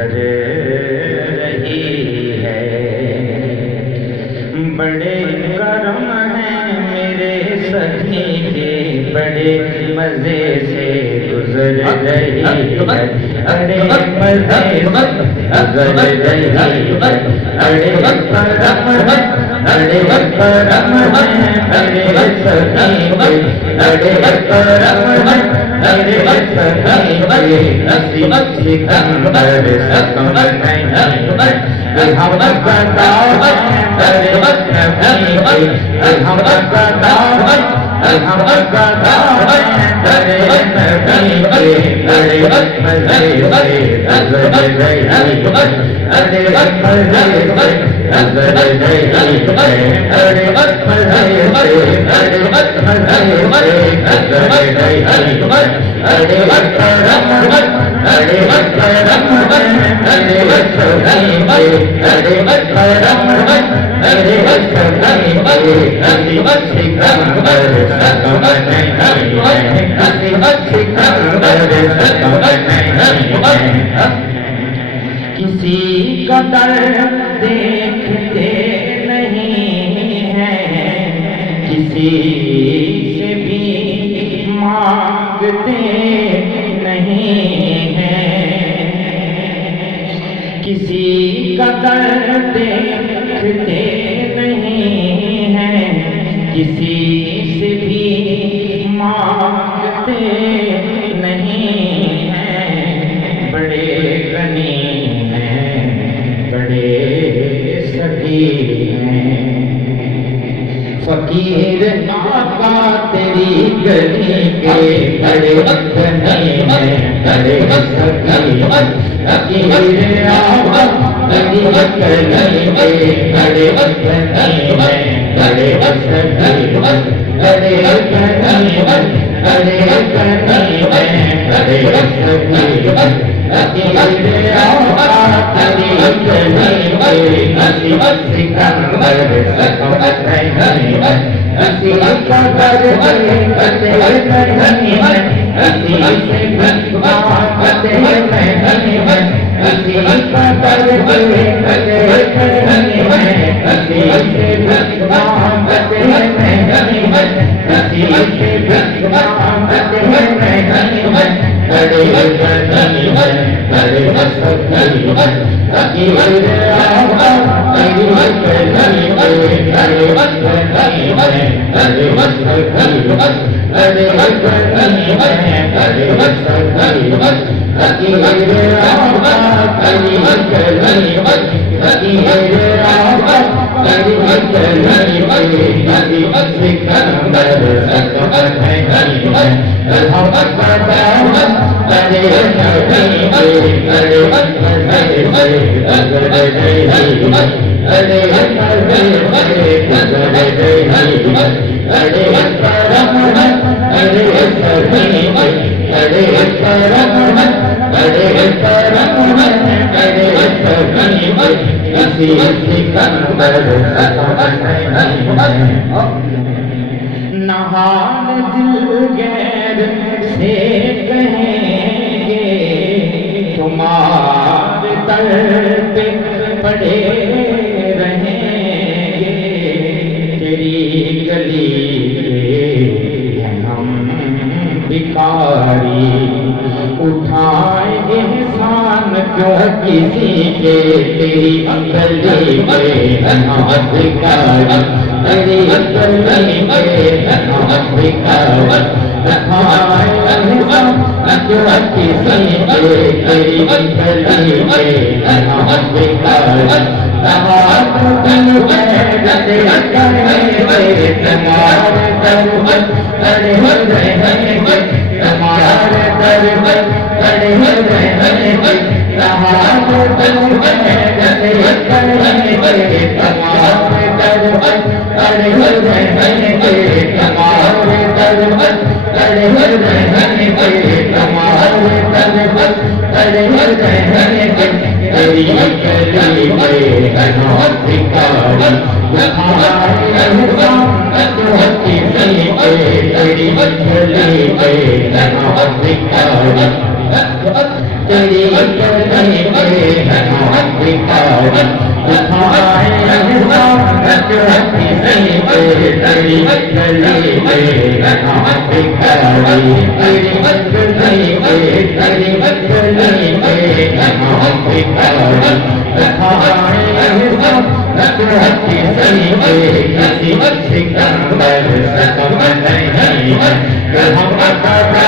گزر رہی ہے، بڑے کرم ہیں میرے سخی کے، بڑے مزے سے گزر رہی ہے، بڑے مزے سے گزر رہی ہے، بڑے کرم ہیں، بڑے کرم ہیں میرے سخی کے، بڑے کرم ہیں میرے سخی کے، کسی سکندر سکم نہیں ہم گدا میرے نبی کے، ہم گدا ہم گدا میرے نبی کے، بڑے مزے سے گزر رہی ہے، بڑے مزے سے گزر رہی ہے، بڑے مزے سے بڑے مزے سے گزر رہی ہے، بڑے کرم بڑے کرم میرے سخی کے، بڑے کرم میرے سخی کے، کسی سکندر سکم نہیں ہے، کسی سکندر سکم نہیں ہے، کسی قدر دیکھتے نہیں ہیں، کسی سے بھی مانگتے نہیں ہیں، کسی قدر دیکھتے نہیں ہیں، کسی سے بھی مانگتے نہیں ہیں، بڑے غنی ہیں، بڑے سخی ہیں، فقیر آقا تیری گلی کے، بڑے غنی ہیں، بڑے سخی ہیں، فقیر آقا تیری گلی کے، بڑے غنی ہیں، بڑے سخی ہیں، بڑے غنی ہیں، بڑے غنی ہیں، بڑے سخی ہیں، فقیر آقا تیری گلی کے، کسی سکندر سکم نہیں ہے، کسی قدر دیکھتے نہیں ہیں، کسی سے مانگتے نہیں ہیں، کسی قدر دیکھتے نہیں ہیں، کسی سے مانگتے نہیں ہیں، کسی سے مانگتے نہیں ہیں، بڑے غنی ہیں، بڑے سخی ہیں، فقیر آقا تیری گلی کے، بڑے غنی ہیں، بڑے سخی ہیں، بڑے غنی ہیں، بڑے سخی ہیں، فقیر آقا تیری گلی کے، فقیر آقا تیری گلی کے، کسی سکندر سکم نہیں ہے، ہم گدا بڑے نبی کے، بڑے مزے سے گزر رہی ہے، بڑے مزے سے گزر رہی ہے، بڑے کرم میرے سخی کے، بڑے کرم بڑے کرم میرے سخی کے، کسی سکندر سکم نہیں ہے، نہ حال دل غیر سے کہیں گے، تمہارے در پہ پڑے رہیں گے، تیری گلی کے ہم بھکاری، اٹھائیں احسان کیوں کسی کے، تیری گلی کے ہم بھکاری، تیری گلی کے ہم بھکاری، اٹھائیں احسان کیوں کسی کے، تیری گلی کے ہم بھکاری، تمہارے دل میں رہے گے، تمہارے دل میں رہے گے، تمہارے در میں کھڑے رہیں گے، تمہارے در میں رہے گے، تمہارے در میں کھڑے رہیں گے، تمہارے در میں کھڑے رہیں گے، تمہارے در میں کھڑے رہیں گے، تیری گلی میں ہم بھکاری، تمہارے احسان کیوں کسی کے، تیری گلی میں ہم بھکاری، تیری گلی میں ہاتھ دکھائی اٹھائے احسان جو کسی پہ تیری گلی میں ہاتھ دکھائی تیری گلی میں تیری گلی میں ہاتھ دکھائی اٹھائے احسان جو کسی پہ کسی سکندر سے کم نہیں کہ ہم تیری